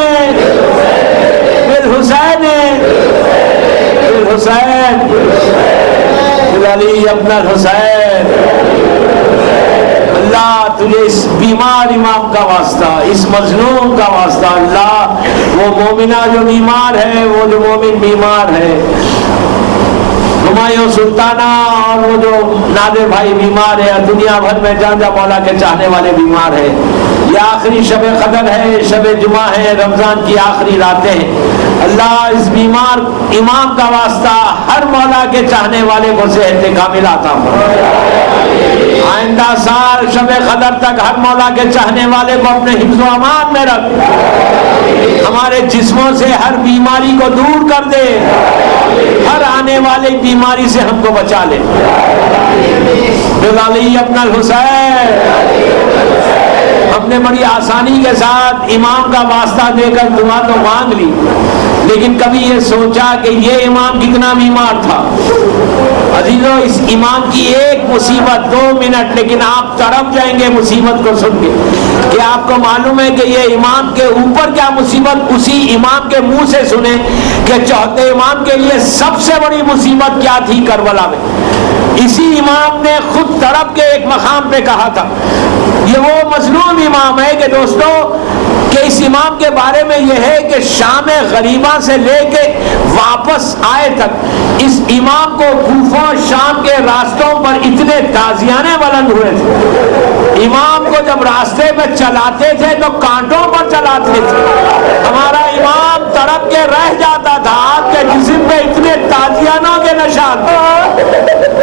بالحسین بالحسین علی ابن الحسین. اللہ تجھے اس بیمار امام کا واسطہ، اس مظلوم کا واسطہ، اللہ وہ مومنہ جو بیمار ہے، وہ جو مومن بیمار ہے، ہمایوں سلطانہ اور وہ جو نادر بھائی بیمار ہے، دنیا بھر میں جہاں جہاں مولا کے چاہنے والے بیمار ہیں. یہ آخری شب قدر ہے، شب جمعہ ہے، رمضان کی آخری راتیں ہیں. اللہ اس بیمار امام کا واسطہ ہر مولا کے چاہنے والے کو صحت کاملہ عطا فرما. آئندہ سال شب قدر تک ہر مولا کے چاہنے والے کو اپنے حفظ و امان میں رکھ. ہمارے جسموں سے ہر بیماری کو دور کر دے. ہر آنے والی بیماری سے ہم کو بچا لے. علی ابن الحسین. ہم نے بڑی آسانی کے ساتھ امام کا واسطہ دے کر دعا تو مانگ لی، لیکن کبھی یہ سوچا کہ یہ امام کتنا بیمار تھا. عزیزو اس امام کی ایک مصیبت 2 منٹ، لیکن آپ تڑپ جائیں گے مصیبت کو سن کے کہ آپ کو معلوم ہے کہ یہ امام کے اوپر کیا مصیبت. اسی امام کے منہ سے سنیں کہ چوتھے امام کے لیے سب سے بڑی مصیبت کیا تھی کربلا میں. اسی امام نے خود تڑپ کے ایک مقام پہ کہا تھا. یہ وہ مظلوم امام ہے کہ دوستو کہ اس امام کے بارے میں یہ ہے کہ شام غریبہ سے لے کے واپس آئے تک اس امام کو کوفہ شام کے راستوں پر اتنے تازیانے بلند ہوئے تھے، امام کو جب راستے میں چلاتے تھے تو کانٹوں پر چلاتے تھے، ہمارا امام تڑپ کے رہ جاتا تھا، آپ کے جسم میں اتنے تازیانوں کے نشان تھے،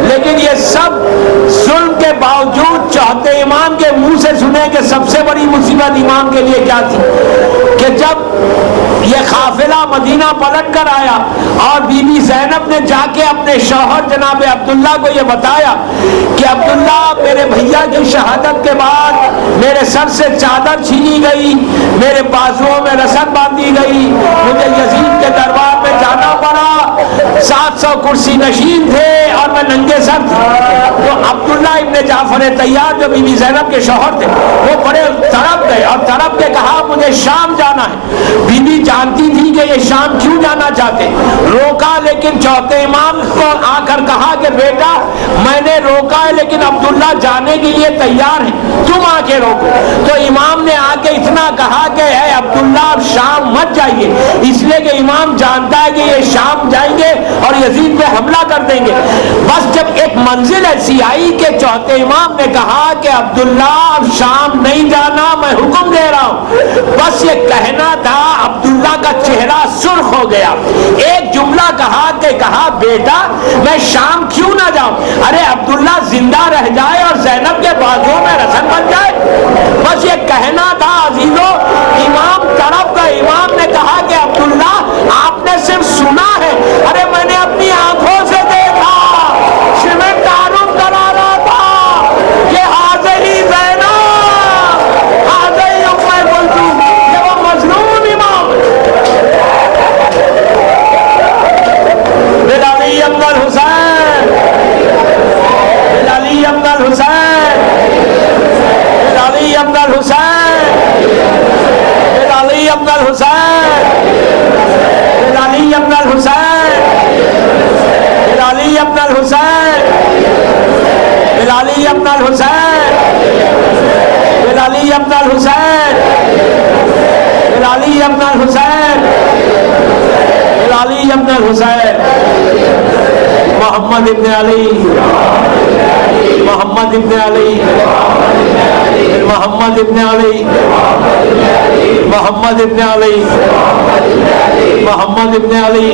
لیکن یہ سب ظلم کے باوجود چہتے امام کے منہ سے سنے کہ سب سے بڑی مصیبت امام کے لیے کیا تھی کہ جب یہ قافلہ مدینہ پلٹ کر آیا اور بی بی زینب نے جا کے اپنے شوہر جناب عبداللہ کو یہ بتایا کہ عبداللہ میرے بھیا کی شہادت کے بعد میرے سر سے چادر چھینی گئی، میرے بازوؤں میں رسن باندھی گئی، مجھے یزید کے دربار میں جانا پڑا، 700 کرسی نشین تھے اور میں ننگے سر تھا۔ تو عبداللہ ابن جعفر طیار جو بی بی زینب کے شوہر تھے وہ بڑے تڑپ گئے اور تڑپ کے کہا مجھے شام جانا ہے۔ بی بی جانتی تھی کہ یہ شام کیوں جانا چاہتے، روکا، لیکن چوتھے امام کو آ کر کہا کہ بیٹا میں نے روکا ہے لیکن عبداللہ جانے کے لیے تیار ہے، تم آ کے روکو۔ تو امام نے آ کے اتنا کہا کہ اے عبداللہ اب شام مت جائیے، اس لیے کہ امام جانتا ہے کہ یہ شام جائیں گے اور یزید پہ حملہ کر دیں گے۔ بس جب ایک منزل ایسی آئی کہ چوتھے امام نے کہا کہ عبداللہ اب شام نہیں جانا، میں حکم دے رہا ہوں، بس یہ کہنا تھا، عبداللہ کا چہرہ سرخ ہو گیا، ایک جملہ کہا کہ کہا بیٹا میں شام کیوں نہ جاؤں، ارے عبداللہ زندہ رہ جائے اور زینب کے بازوں میں رسن بن جائے، بس یہ کہنا تھا۔ عزیزو امام تڑپ کا، امام نے کہا کہ عبداللہ آپ نے صرف سنا ہے، ارے میں نے اپنی آنکھوں سے دیکھا، سیمنٹ تعارف کرا رہا تھا کہ حاضری زینب حاضری ام کلثوم، یہ وہ مظلوم امام بلعلی ابن الحسین، بلعلی ابن الحسین، بلعلی ابن الحسین، بلعلی ابن الحسین، بلعلی ابن الحسین، بلعلی ابن الحسین، بلعلی ابن الحسین، بلعلی ابن الحسین، بلعلی ابن الحسین، بلعلی ابن الحسین، محمد ابن علی، محمد ابن علی، محمد ابن علی، محمد ابن علی، محمد ابن علی،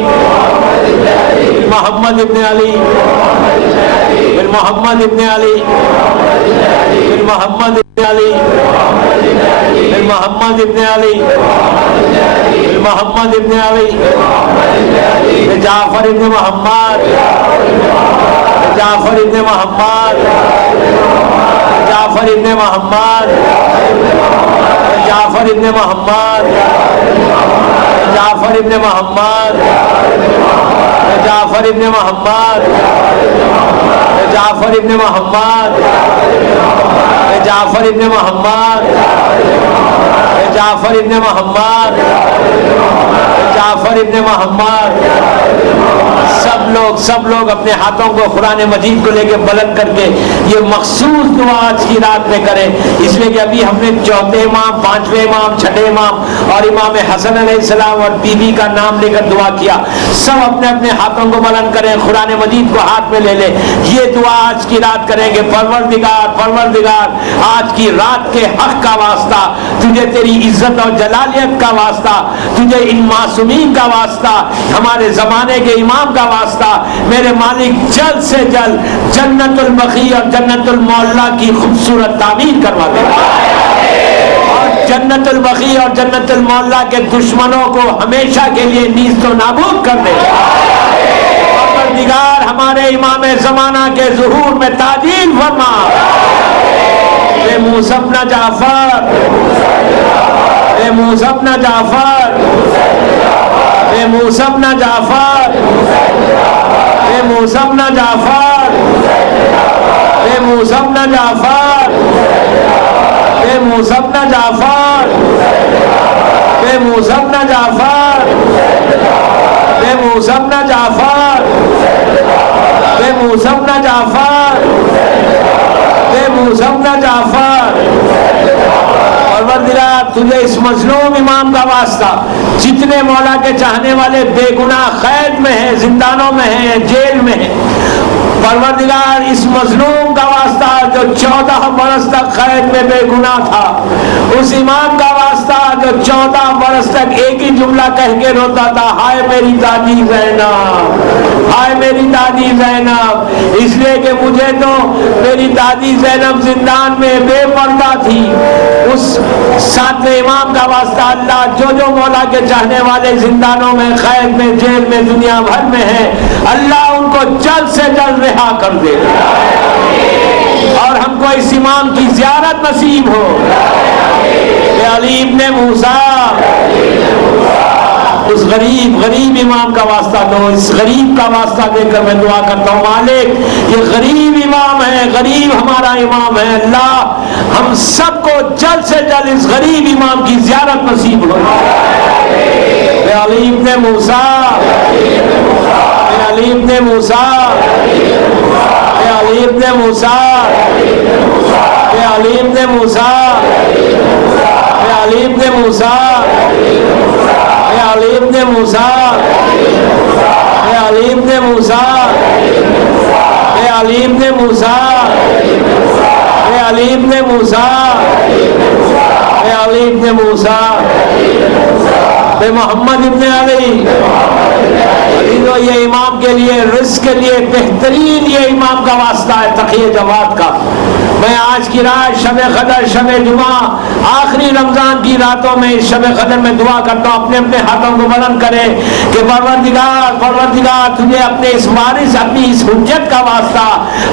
محمد ابن علی، محمد ابن علی، محمد ابن علی، محمد ابن علی، محمد ابن علی، جعفر ابن محمد، جعفر ابن محمد، جعفر ابن محمد، جعفر ابن محمد، جعفر ابن محمد، جعفر ابن محمد، جعفر ابن محمد، جعفر ابن محمد، جعفر ابن محمد، جعفر ابن محمد، سب لوگ اپنے ہاتھوں کو قرآن مجید کو لے کے بلند کر کے یہ مخصوص دعا آج کی رات میں کریں، اس لیے کہ ابھی ہم نے چوتھے امام، پانچویں امام، چھٹے امام اور امام حسن علیہ السلام اور بی بی کا نام لے کر دعا کیا، سب اپنے اپنے ہاتھوں کو بلند کریں، قرآن مجید کو ہاتھ میں لے لیں، یہ دعا آج کی رات کریں گے۔ پروردگار آج کی رات کے حق کا واسطہ، تجھے تیری عزت اور جلالیت کا واسطہ، تجھے ان معصومین کا واسطہ، ہمارے زمانے کے امام کا واسطہ، میرے مالک جلد سے جلد جنت البقیع اور جنت المعلا کی خوبصورت تعمیر کروا دے، اور جنت البقیع اور جنت المعلا کے دشمنوں کو ہمیشہ کے لیے نیست و نابود کر دے۔ پروردگار ہمارے امام زمانہ کے ظہور میں تعجیل فرما۔ بے موسی ابن جعفر، بے موسی ابن جعفر، بے موسی ابن جعفر، بے موسی ابن جعفر، بے موسی ابن جعفر، بے موسی ابن جعفر، بے موسی ابن جعفر، بے موسی ابن جعفر، بے موسی ابن جعفر، بے موسی ابن جعفر، پروردگار تجھے اس مظلوم امام کا واسطہ، جتنے مولا کے چاہنے والے بے گناہ قید میں ہیں، زندانوں میں ہیں، جیل میں ہیں، پروردگار اس مظلوم کا واسطہ جو 14 برس تک قید میں بے گناہ تھا، اس امام کا واسطہ جو 14 برس تک ایک ہی جملہ کہہ کے روتا تھا، ہائے میری دادی زینب، ہائے میری دادی زینب، اس لیے کہ مجھے تو میری دادی زینب زندان میں بے پردہ تھی۔ اس 7ویں امام کا واسطہ اللہ جو جو مولا کے چاہنے والے زندانوں میں، قید میں، جیل میں، دنیا بھر میں ہیں، اللہ ان کو جلد سے جلد رہا کر دے اور ہم کو اس امام کی زیارت نصیب ہو۔ علی ابن موسیٰ، اس غریب امام کا واسطہ دو، اس غریب کا واسطہ دے کر میں دعا کرتا ہوں مالک یہ غریب امام ہے، غریب ہمارا امام ہے، اللہ ہم سب کو جلد سے جلد اس غریب امام کی زیارت نصیب ہو۔ علی ابن موسیٰ، علی ابن موسیٰ، علی ابن موسیٰ، علی ابن موسیٰ، علی ابن موسیٰ، علی ابن موسیٰ، علی ابن موسیٰ، علی ابن موسیٰ، علی ابن موسیٰ، علی ابن موسیٰ، بے محمد ابن علی، یہ امام کے لیے رزق کے لیے بہترین یہ امام کا واسطہ ہے تقی جواد کا۔ میں آج کی رات شب قدر، شب جمعہ، آخری رمضان کی راتوں میں اس شب قدر میں دعا کرتا ہوں، اپنے اپنے ہاتھوں کو بلند کرے کہ پروردگار تجھے اپنے اس وارث، اپنی اس حجت کا واسطہ،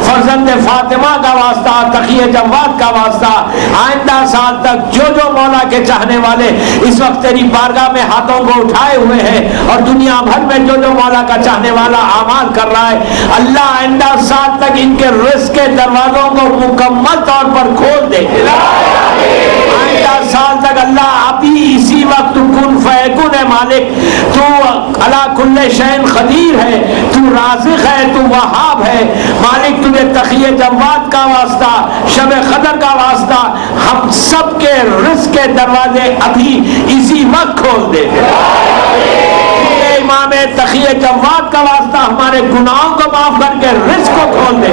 فرزند فاطمہ کا واسطہ، تقی جواد کا واسطہ، آئندہ سال تک جو جو مولا کے چاہنے والے اس وقت تیری بارگاہ میں ہاتھوں کو اٹھائے ہوئے ہیں اور دنیا بھر میں جو جو مولا کا چاہنے والا اعمال کر رہا ہے، اللہ آئندہ سال تک ان کے رزق کے دروازوں کو مکمل طور پر کھول دے۔ آئندہ سال تک اللہ ابھی اسی وقت کن فیکن ہے مالک، تو علی کل شیء قدیر ہے، تو رازق ہے، تو وہاب ہے مالک، تجھے تقی جواد کا واسطہ، شب قدر کا واسطہ ہم سب کے رزق کے دروازے ابھی اسی وقت کھول دے۔ امام تقی جواد کا واسطہ ہمارے گناہوں کو معاف کر کے رزق کو کھول دے۔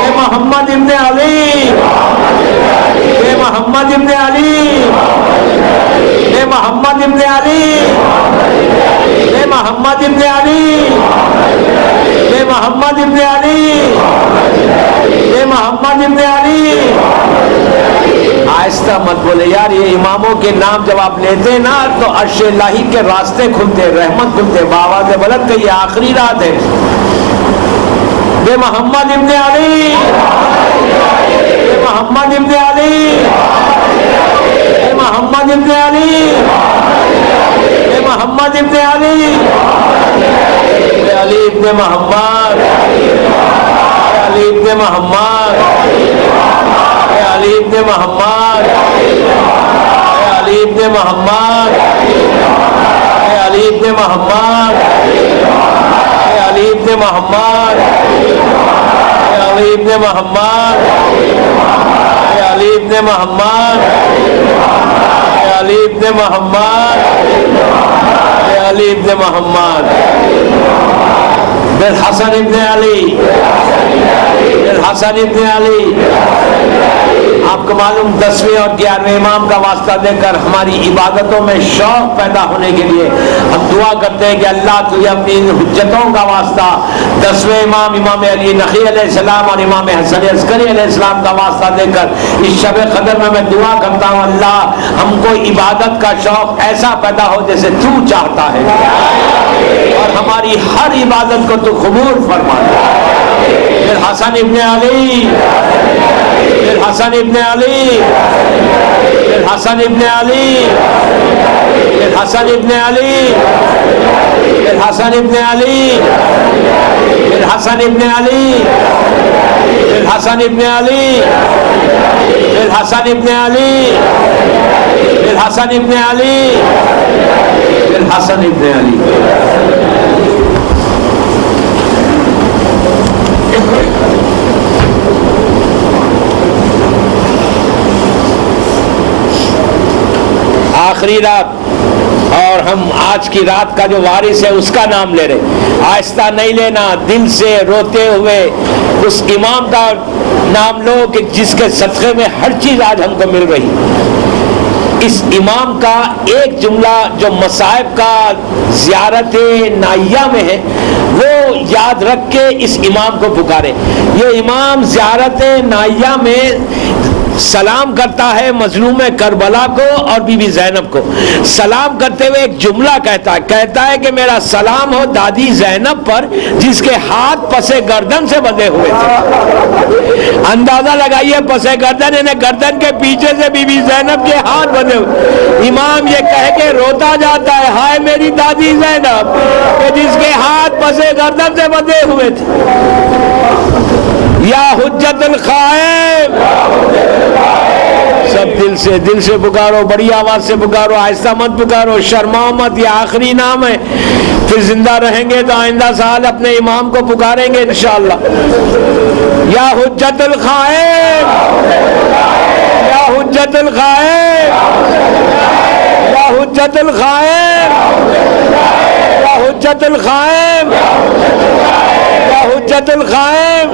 اے محمد ابن علی، اے محمد ابن علی، اے محمد ابن علی، اے محمد ابن علی، اے محمد ابن علی، اے محمد ابن علی۔ آہستہ مت بولے یار، یہ اماموں کے نام جب آپ لیتے نا تو عرش الہی کے راستے کھلتے، رحمت کھلتے، بآواز بلند کہ یہ آخری رات ہے۔ بے محمد ابن علی، بے محمد ابن علی، بے محمد ابن علی، بے محمد ابن علی، بے علی ابن محمد، بے علی ابن محمد، بے علی ابن محمد، بے علی ابن محمد، بے علی ابن محمد، بے علی ابن محمد، بے علی ابن محمد، بے علی ابن محمد، بے علی ابن محمد، بے علی ابن محمد، بالحسن ابن علی، بالحسن ابن علی۔ آپ کو معلوم 10ویں اور 11ویں امام کا واسطہ دے کر ہماری عبادتوں میں شوق پیدا ہونے کے لیے ہم دعا کرتے ہیں کہ اللہ تجھے اپنی حجتوں کا واسطہ 10ویں امام علی نقی علیہ السلام اور امام حسن عسکری علیہ السلام کا واسطہ دے کر اس شب قدر میں دعا کرتا ہوں اللہ ہم کو عبادت کا شوق ایسا پیدا ہو جیسے تو چاہتا ہے اور ہماری ہر عبادت کو تو قبول فرما دے۔ حسن ابن علی، حسن ابن علی، حسن ابن علی، حسن ابن علی، حسن ابن علی، حسن ابن علی، حسن ابن علی، حسن ابن علی، حسن ابن علی، حسن ابن علی۔ آخری رات اور ہم آج کی رات کا جو وارث ہے اس کا نام لے رہے. آہستہ نہیں لینا, دل سے روتے ہوئے اس امام کا نام لو کہ جس کے صدقے میں ہر چیز آج ہم کو مل رہی. اس امام کا ایک جملہ جو مصائب کا زیارت نائیہ میں ہے وہ یاد رکھ کے اس امام کو پکارے. یہ امام زیارت نائیہ میں سلام کرتا ہے مظلوم کربلا کو اور بی بی زینب کو. سلام کرتے ہوئے ایک جملہ کہتا ہے کہ میرا سلام ہو دادی زینب پر جس کے ہاتھ پسے گردن سے بندھے ہوئے تھے. اندازہ لگائیے, پسے گردن یعنی گردن کے پیچھے سے بی بی زینب کے ہاتھ بندھے ہوئے. امام یہ کہہ کے روتا جاتا ہے, ہائے میری دادی زینب کہ جس کے ہاتھ پسے گردن سے بندھے ہوئے تھے. یا حجت القائم, سب دل سے پکارو, بڑی آواز سے پکارو, آہستہ مت پکارو, شرماؤ مت. یہ آخری نام ہے, پھر زندہ رہیں گے تو آئندہ سال اپنے امام کو پکاریں گے انشاءاللہ. یا حجت القائم, یا حجت القائم, یا حجت القائم, یا حجت القائم, یا حجت القائم,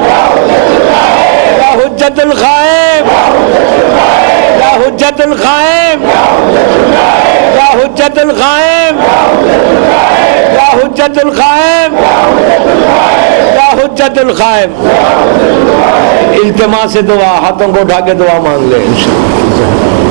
یا حجت القائم, یا حجت القائم, یا حجت القائم, یا حجت القائم, یا حجت القائم. التماس دعا, ہاتھوں کو اٹھا کے دعا مانگ لیں انشاءاللہ.